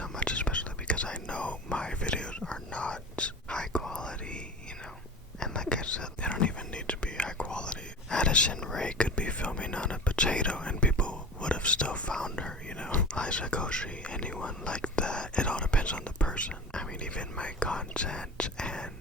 so much, especially because I know my videos are not high quality, you know. And like I said, they don't even need to be high quality. Addison Rae could be filming on a potato and people would have still found her, you know. Liza Koshy, anyone like that. It all depends on the person. I mean, even my content and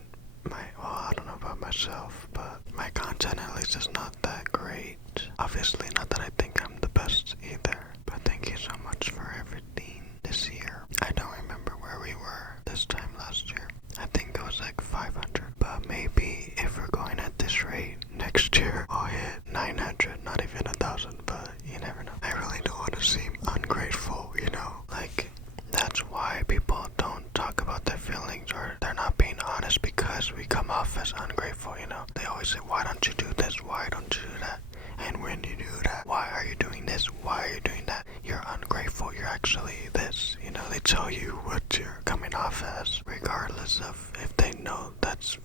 I don't know about myself, but my content at least is not that great. Obviously, not that I think I'm the best either, but thank you so much for everything this year. I don't remember where we were this time last year. I think it was like 500, but maybe if we're going at this rate, next year I'll hit 900, not even 1,000, but you never know. I really don't want to seem ungrateful, you know, like that's why people don't talk about their feelings or they're not being honest, because we come off as ungrateful, you know. They always say, why don't you do this? Why don't you do that? And when you do that, why are you doing this? Why are you doing that? You're ungrateful. You're actually this. You know, they tell you what you're coming off as, regardless of if they know that's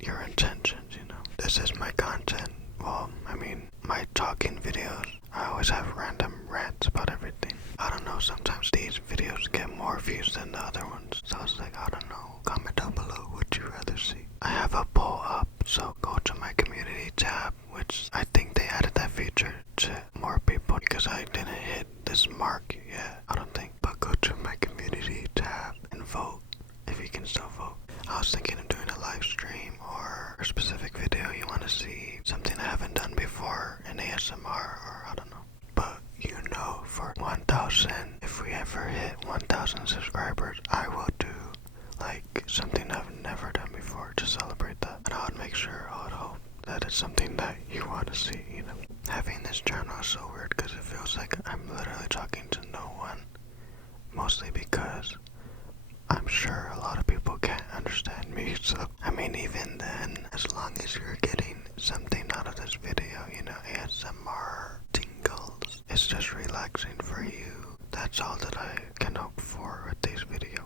your intentions, you know. This is my content. Well, I mean, my talking videos. I always have random rants about everything. I don't know, sometimes these videos get more views than the other ones. So it's like, I don't know. Comment down below what you rather see. I have a poll up, so go to my community tab, which I think they added that feature to more people because I didn't hit this mark yet, I don't think. But go to my community tab and vote if you can still vote. I was thinking of doing a live stream or a specific video you want to see, something I haven't done before, an ASMR or I don't know. But you know, for 1,000, if we ever hit 1,000 subscribers, I will do like something I've never done before to celebrate that. And I would make sure, I would hope that it's something that you want to see, you know. Having this channel is so weird because it feels like I'm literally talking to no one. Mostly because I'm sure a lot of people can't understand me, so I mean, even then, as long as you're getting something out of this video, you know, ASMR, tingles, it's just relaxing for you. That's all that I can hope for with these videos.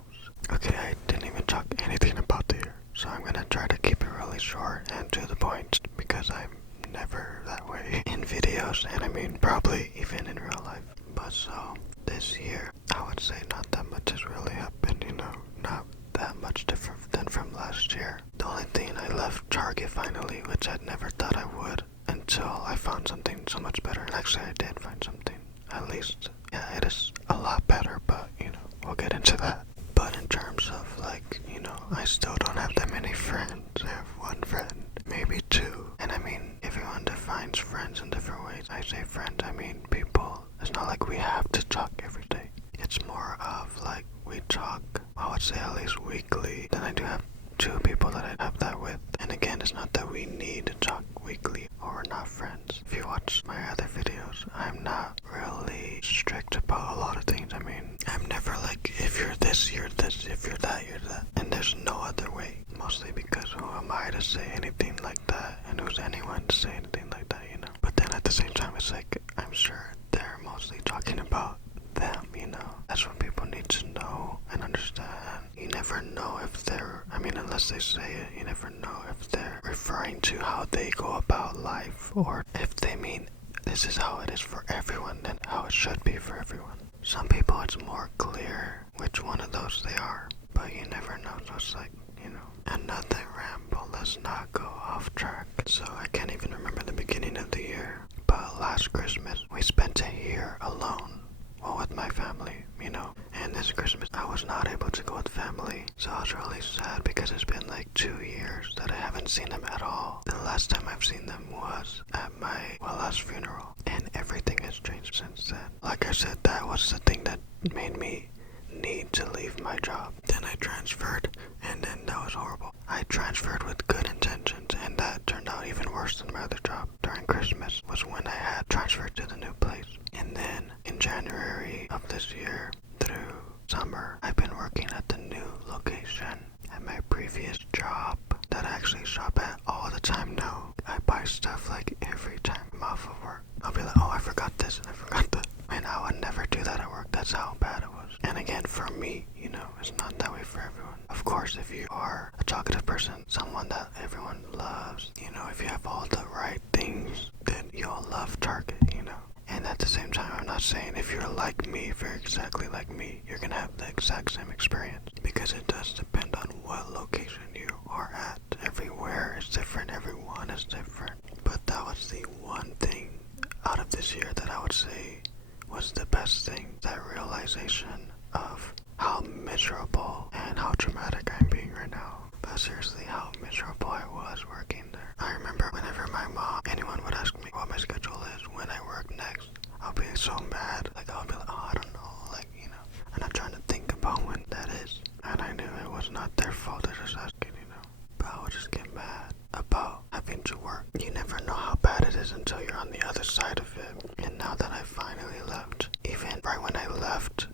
Okay, I didn't even talk anything about the year, so I'm gonna try to keep it really short and to the point because I'm never that way in videos, and I mean probably even in real life. But so this year, I would say not that much has really happened, you know, not that much different than from last year. The only thing, I left Target finally, which I'd never thought I would until I found something so much better. And actually I did find something, at least. Yeah, it is a lot better, but you know, we'll get into that. But in terms of like, you know, I still don't have that many friends. I have one friend, maybe two. And I mean, everyone defines friends in different ways. I say friends, I mean people. It's not like we have to talk every day. It's more of like we talk, I would say at least weekly. Then I do have two people that I have that with. And again, it's not that we need to talk weekly or we're not friends. If you watch my other videos, I'm not really strict about a lot of things. I mean, I'm never like, if you're this, you're this, if you're that, you're that. And there's no other way. Mostly because who am I to say anything like that? And who's anyone to say anything like that, you know? But then at the same time, it's like, I'm sure they're mostly talking about them, you know. That's what people need to know and understand. You never know if they're, I mean, unless they say it, you never know if they're referring to how they go about life or if they mean this is how it is for everyone and how it should be for everyone. Some people, it's more clear which one of those they are, but you never know. So it's like, you know, another ramble. Let's not go off track. So I can't even remember the beginning of the year, but last Christmas we spent it here alone, well, with my family, you know. And this Christmas I was not able to go with family, so I was really sad because it's been like 2 years that I haven't seen them at all. The last time I've seen them was at my last funeral, and everything has changed since then. Like I said, that was the thing that made me need to leave my job. Then I transferred, and then that was horrible. I transferred with good intentions, and that turned out even worse than my other job. During Christmas was when I had transferred to the new place. And then in January of this year through summer, I've been working at the new location. At my previous job that I actually shop at all the time now, I buy stuff like every time I'm off of work. I'll be like, oh, I forgot this and I forgot that. And I would never do that at work. That's how bad it was. And again, for me, you know, it's not that way for everyone. Of course, if you are a talkative person, someone that everyone loves, you know, if you have all the right things, then you'll love Target, you know. And at the same time, I'm not saying if you're like me, if you're exactly like me, you're gonna have the exact same experience. Because it does depend on what location you are at. Everywhere is different, everyone is different. But that was the one thing out of this year that I would say was the best thing. That realization of how miserable and how dramatic I'm being right now. But seriously, how miserable I was working there. I remember whenever my mom, anyone would ask me what my schedule is when I work next, I'll be so mad. Like, I'll be like, oh, I don't know, like, you know. And I'm trying to think about when that is. And I knew it was not their fault, they're just asking, you know. But I would just get mad about having to work. You never know how bad it is until you're on the other side of it. And now that I finally left, even right when I left,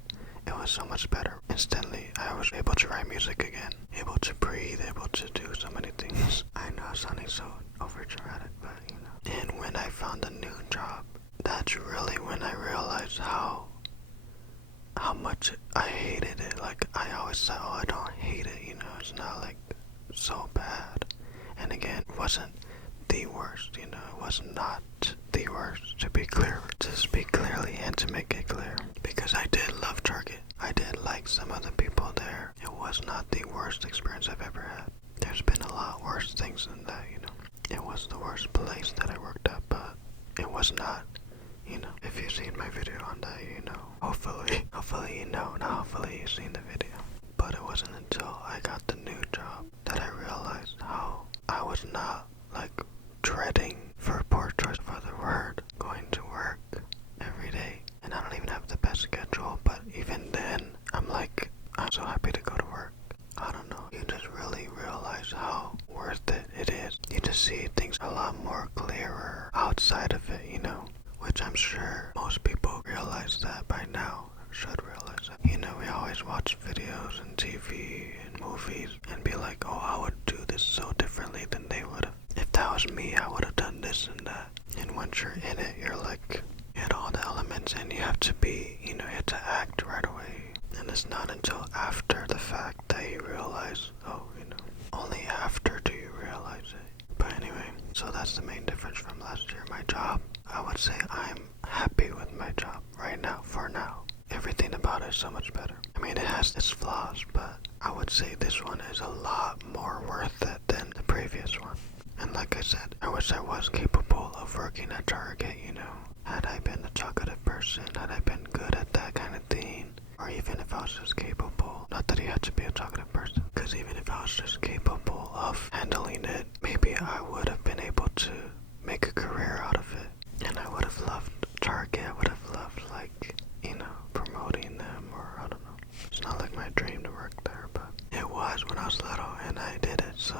it was so much better. Instantly, I was able to write music again, able to breathe, able to do so many things. I know it's sounding so overdramatic, but you know. And when I found a new job, that's really when I realized how much I hated it. Like, I always said, oh, I don't hate it, you know, it's not like so bad. And again, it wasn't the worst, you know, it was not the worst, to be clear, to speak clearly and to make it clear. Because I did love Target. I did like some of the people there. It was not the worst experience I've ever had. There's been a lot worse things than that, you know. It was the worst place that I worked at, but it was not, you know. If you've seen my video on that, you know. Hopefully you know, now hopefully you've seen the video. But it wasn't until I got the new job that I realized how I was not, like, dreading, for poor choice of other word, going to work every day. And I don't even have the best schedule, but even then, I'm like, I'm so happy to go to work. I don't know, you just really realize how worth it is. You just see things a lot more clearer outside of it, you know. Which I'm sure most people realize that by now, should realize that. You know, we always watch videos and TV and movies and be like, oh, I would do this so differently than they would have. If that was me, I would have done this and that. And once you're in it, you're like, you had all the elements and you have to be, you know, you have to act right away. And it's not until after the fact that you realize, oh, you know, only after do you realize it. But anyway, so that's the main difference from last year. My job, I would say I'm happy with my job right now, for now. Everything about it is so much better. I mean, it has its flaws, but I would say this one is a lot more worth it than the previous one. And like I said, I wish I was capable of working at Target, you know. Had I been a talkative person, had I been good at that kind of thing, or even if I was just capable, not that you had to be a talkative person, because even if I was just capable of handling it, maybe I would have been able to make a career out of it. And I would have loved Target, I would have loved, like, you know, promoting them, or I don't know. It's not like my dream to work there, but it was when I was little and I did it, so,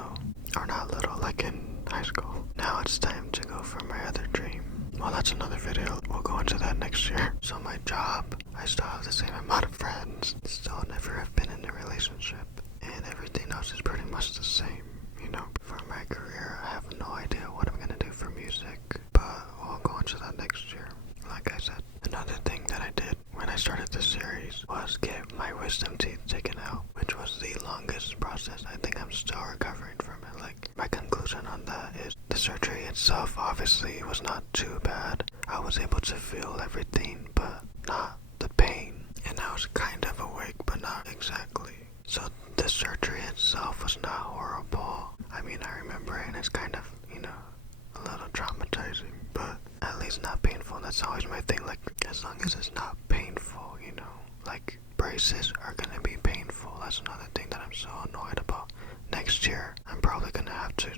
or not little, like in high school. Now it's time to go for my other dream. Well, that's another video. We'll go into that next year. So my job, I still have the same amount of friends. Still never have been in a relationship. And everything else is pretty much the same, you know. For my career, I have no idea what I'm gonna do for music. But we'll go into that next year. Like I said, another thing that I did when I started this series was get my wisdom teeth taken out, which was the longest process. I think I'm still recovering from it. Like, my conclusion on that is the surgery itself obviously was not too bad. I was able to feel everything, but not the pain. And I was kind of awake, but not exactly. So the surgery itself was not horrible. I mean, I remember it and it's kind of, you know, a little traumatizing, but at least not painful. That's always my thing, like, as long as it's not painful, you know. Like, braces are gonna be painful. That's another thing that I'm so annoyed about. Next year, I'm probably gonna have to,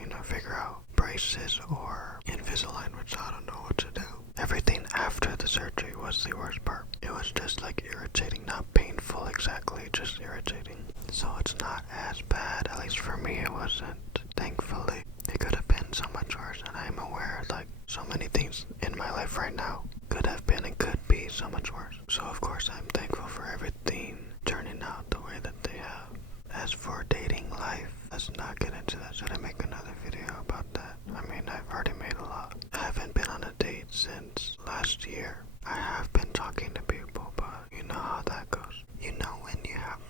you know, figure out braces or Invisalign, which I don't know what to do. Everything after the surgery was the worst part. It was just like irritating, not painful exactly, just irritating. So it's not as bad, at least for me it wasn't, thankfully. It could have been so much worse, and I'm aware, like, so many things in my life right now could have been and could be so much worse. So of course I'm thankful for everything turning out the way that they have. As for dating life, let's not get into that. Should I make another video about that? I mean, I've already made a lot. I haven't been on a date since last year. I have been talking to people, but you know how that goes. You know when you have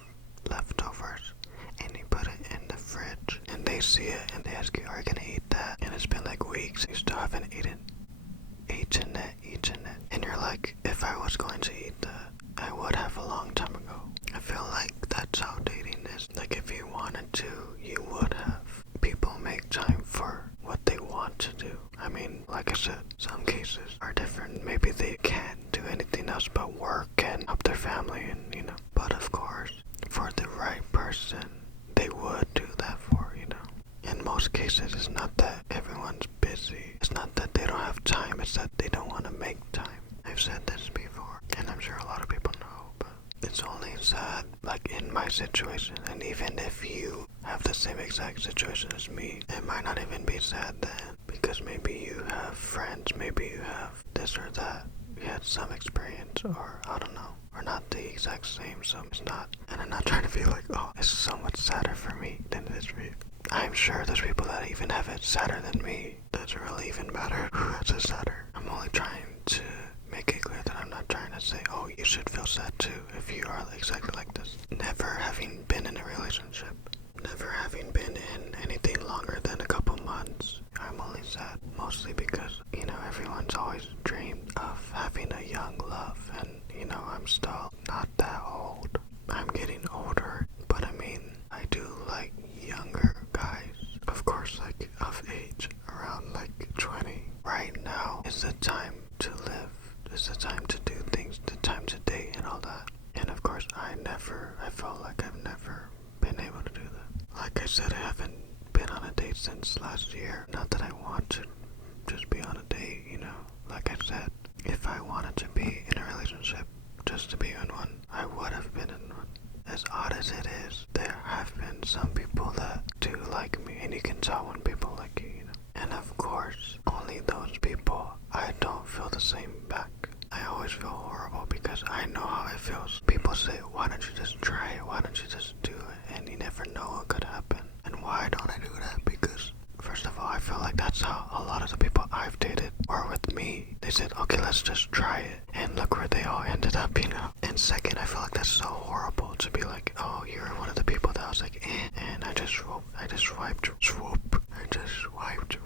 leftovers and you put it in the fridge and they see it and they ask you, are you gonna eat that? And it's been like weeks, you still haven't eaten it. And you're like, if I was going to eat that, sad, like in my situation. And even if you have the same exact situation as me, it might not even be sad then, because maybe you have friends, maybe you have this or that, you had some experience, or I don't know, or not the exact same, so it's not. And I'm not trying to be like, oh, it's so much sadder for me than it is for you. I'm sure there's people that even have it sadder than me. Doesn't really even matter who has it sadder. I'm only trying to make it clear that I'm not trying to say, oh, you should feel sad too if you are exactly like this. Never having been in a relationship, never having been in anything longer than a couple months, I'm only sad mostly because, you know, everyone's always dreamed of having a young love, and, you know, I'm still not that old. I'm getting older, but I mean, I do like younger guys, of course, like of age, around like 20. Right now is the time to live, is the time to do things, the time to date and all that. And of course, I felt like I've never been able to do that. Like I said, I haven't been on a date since last year. Not that I want to just be on a date, you know. Like I said, if I wanted to be in a relationship just to be in one, I would have been in one. As odd as it is, there have been some people that do like me, and you can tell when people like you, you know. And of course, only those people, I don't feel the same back. I always feel horrible because I know how it feels. People say, why don't you just try it? Why don't you just do it? And you never know what could happen. And why don't I do that? Because first of all, I feel like that's how a lot of the people I've dated were with me. They said, okay, let's just try it. And look where they all ended up, you know. And second, I feel like that's so horrible to be like, oh, you're one of the people that I was like, and I just swiped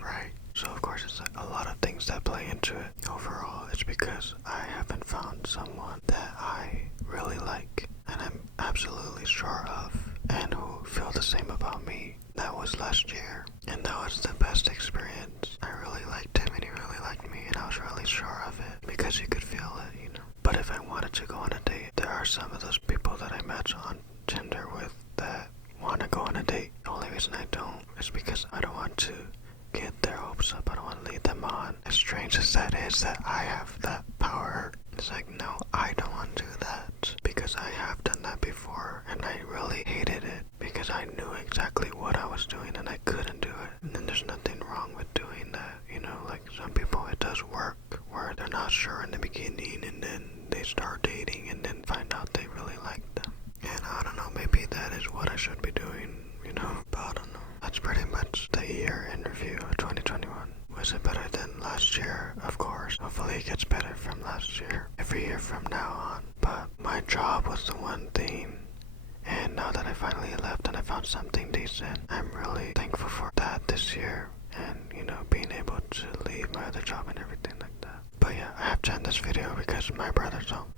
right. So of course it's like a lot of things that play into it. Overall, it's because I haven't found someone that I really like and I'm absolutely sure of, and who feel the same about me. That was last year, and that was the best experience. I really liked him and he really liked me, and I was really sure of it because you could feel it, you know. But if I wanted to go on a date, there are some of those people that I match on Tinder with that want to go on a date. The only reason I don't is because I don't want to get their hopes up. I don't want to lead them on. As strange as that is, that I have that power, it's like, no, I don't want to do that because I have done that before and I really hated it because I knew exactly what I was doing and I couldn't do it. And then there's nothing wrong with doing that, you know. Like some people, it does work where they're not sure in the beginning and then they start dating and then find out they really like them. And I don't know, maybe that is what I should be doing, you know, but I don't know. That's pretty much the year in review of 2021. Was it better than last year? Of course. Hopefully it gets better from last year, every year from now on. But my job was the one thing, and now that I finally left and I found something decent, I'm really thankful for that this year, and, you know, being able to leave my other job and everything like that. But yeah, I have to end this video because my brother's home.